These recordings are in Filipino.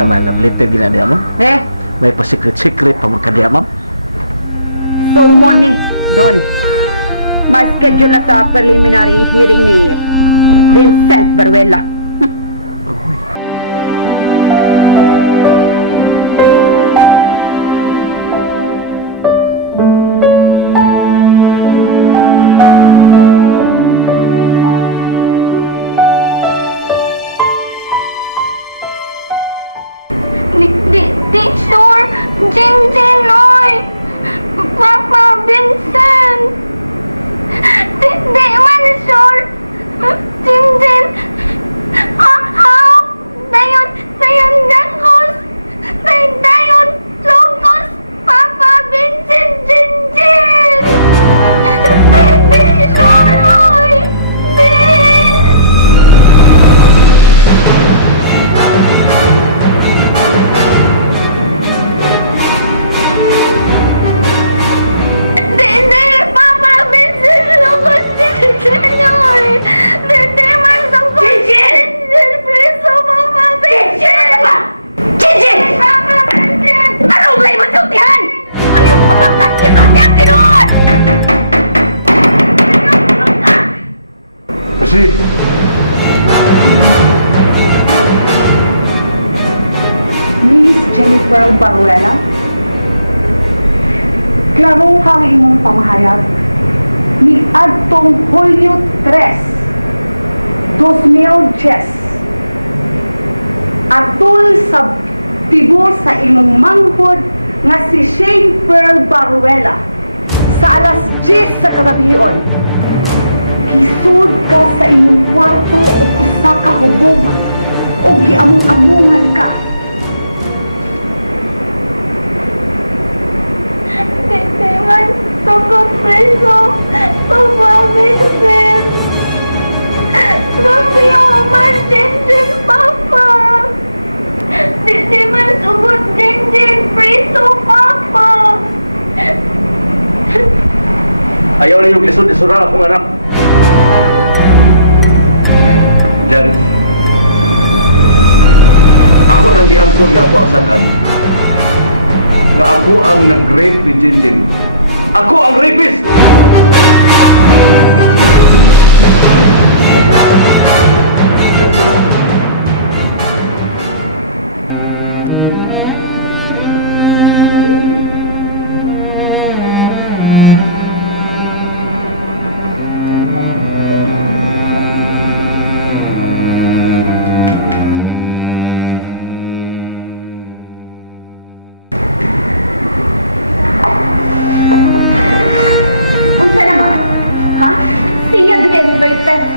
Sa may love letter ginaniya mo? May pa-secret-secret pa magkadiya, ma'am? So mo ni, Don. Ma-schedule na sa preliminary hearing ni Vincent Baruela. Agoy. Di sure, Jinjin, oy! Papa Vincent! Di man sure! Jinjin! How? Dayon gakos! Dayon logos! Papa Vincent, Jinjin! Di sure, oy! Proceed. Miss Jennifer Baruela, klaro kang imong pamahayag ni adtong Hulyo 3, 2010 atul sa tibo sa imong manghod nga si Shane Pearl Baruela sa alas 10 sa kagabion. Hisud ka sa imong kwarto o usa ka hubog o giamong-amungan ka. Teman, sokot preso, Papa Vincent. Grabe man, Jinjin, Papa. Di man sokot Jinjin, preso, Papa. Ayaw na yung lisod-lisuran akong anak. Jan, ako nang giangkon nga ako ang sadan. Nga ako ang nag-rape ni Jinjin. Ako ang rapist!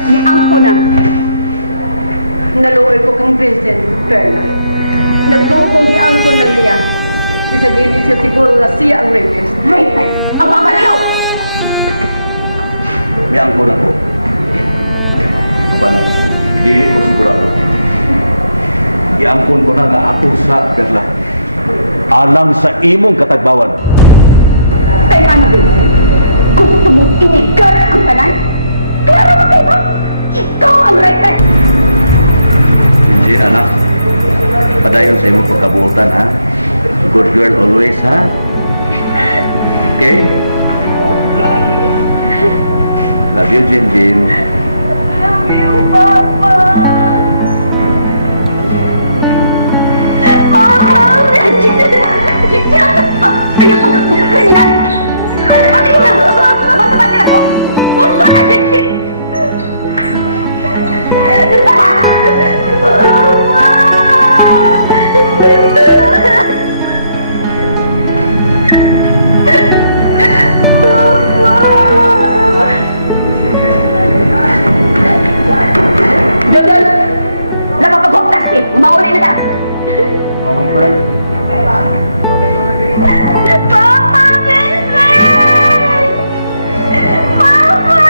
Ni angko na. Naluoy ko kang Vincent Perla. Nagtuo kong giangko lang niya. Isabihin siya siguro na siya ang rapist. Rapist? Ang babaliw! May angkon ako. Kapanas, dili ko sigurado. Iangkon ko na nga ako sa Perla. Alang sa imong katagbawan. Kaya ano, Vincent? Gusto mong inigar ang tanan? Klaro mo kayo ba? Ikaw ang rapist! Jinjin, anak. Padayon sa imong pagkabuotan, ha? Good girl always, ha? Okay? Love you, Jinjin. Love you, Papa. Papa! Ano pagkakakriminal? Pati na! Matapan nila ko! Gusto na, Jinjin! Dodol! Nakapag-hop taxi! Mauli na ka! Papa Vincent! Papa!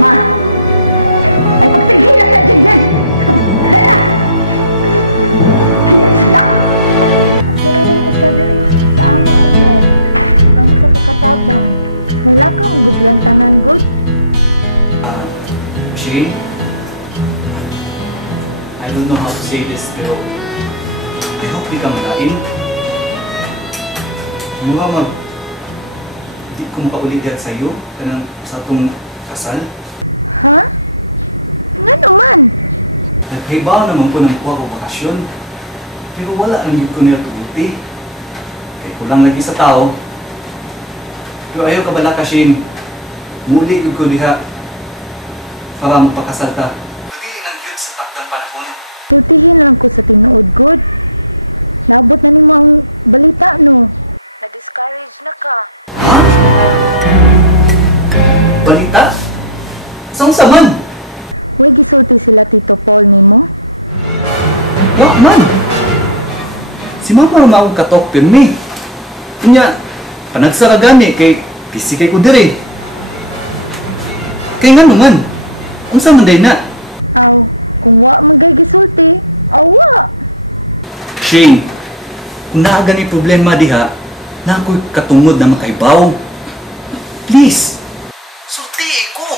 Ma! Ay pagsigilan na, Jinjin! Dahil na! Kaya sila! Ako rin ikadiri sa amo ano. Hanggang sa kakatabang. Nalakaw ang good lang tanan, good. She, don't know how to say this, pero I hope di ka malain. Mga di ko makaulit diyan sa'yo, kanang sa itong kasal. Ha? Nga naman. Nagkaibaw naman ko ng kuha ko bakasyon. Pero wala nang yun ko nila tuguti. Kaya kulang lagi sa tao. Pero ayaw ka bala ka, Shane. Muli yun ko diha para magpakasal ta. Pagili ng yun sa takdang panahon. Tutihin lang ko sa tinuod, good. Naabot na nimo ang balita, no? Na-discourage na ka. Balita? Saan saman? Way gisulti sila Tito Paul nimo? Wa man! Si Mama maong katok pirmi. Kunya, panagsaragani kay busy kay ko diri. Kay nga naman, unsa man day na? Aw, kung wa man gay gisulti, awa! Shane, kung naa gani problema diha, na ako'y katungod na makaibaw. Please, sulti ko.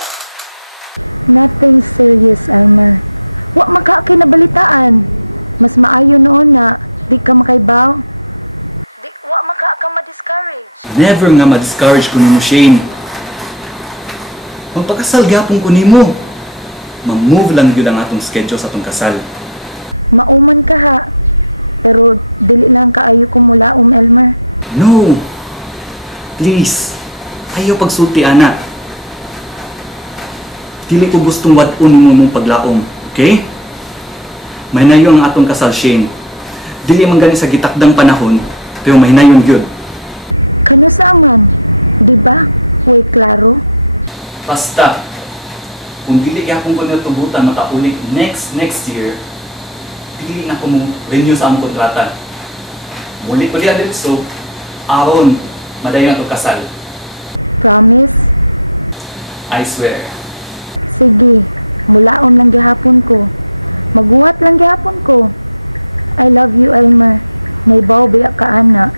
Nothing serious, Elmer. Wa maka kinabalitaan. Mas maayo noon na di ka makaibaw. Di wa maka ka ma-discourage. Never nga ma-discourage ko nimo, Shane. Magpakasal gyapon ko nimo. Ma-move lang yun ang atong schedule sa atong kasal. Mauman ka ha. Pero dili lang kaayo ko mula Elmer. No. Please. Ayaw pagsulti, ana. Dili ko gustong wad-on mo mong paglaom. Okay? Mahinayon ang atong kasal, Shane. Dili man gani sa gitakdang panahon, pero mahinayon gyud. Kano saman? Di ba? Way klaro. Basta, kung dili gyapon ko na tubutan makaulit next year, dili na ko mo renew sa among kontrata. Mulit pa diyan so aron madayon ato kasal. Promise? I swear. Sige, mulaon lang gihapon ko. Maguhat lang gihapon ko. I love you, Elmer. Naibaw biya ka, ana.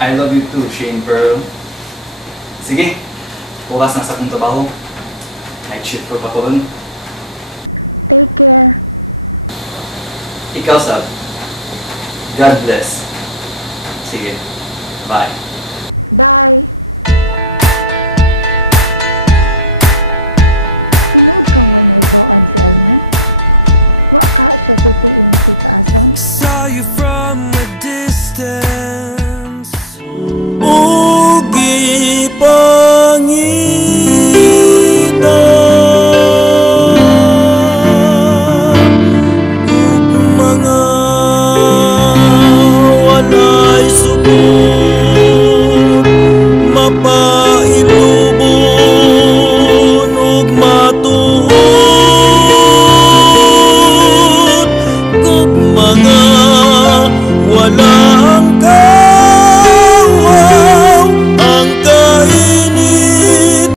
I love you too, Shane Pearl. Sige, bukas na sa kong trabaho. Night shift ko pa ko ron. Take care. Ikaw, Sab. God bless. Sige, bye. Bye. Tinood kang when naibawan si Elmer? Wa ka siya tutiin ni Tita Azam? Saw you from a distance. Oh,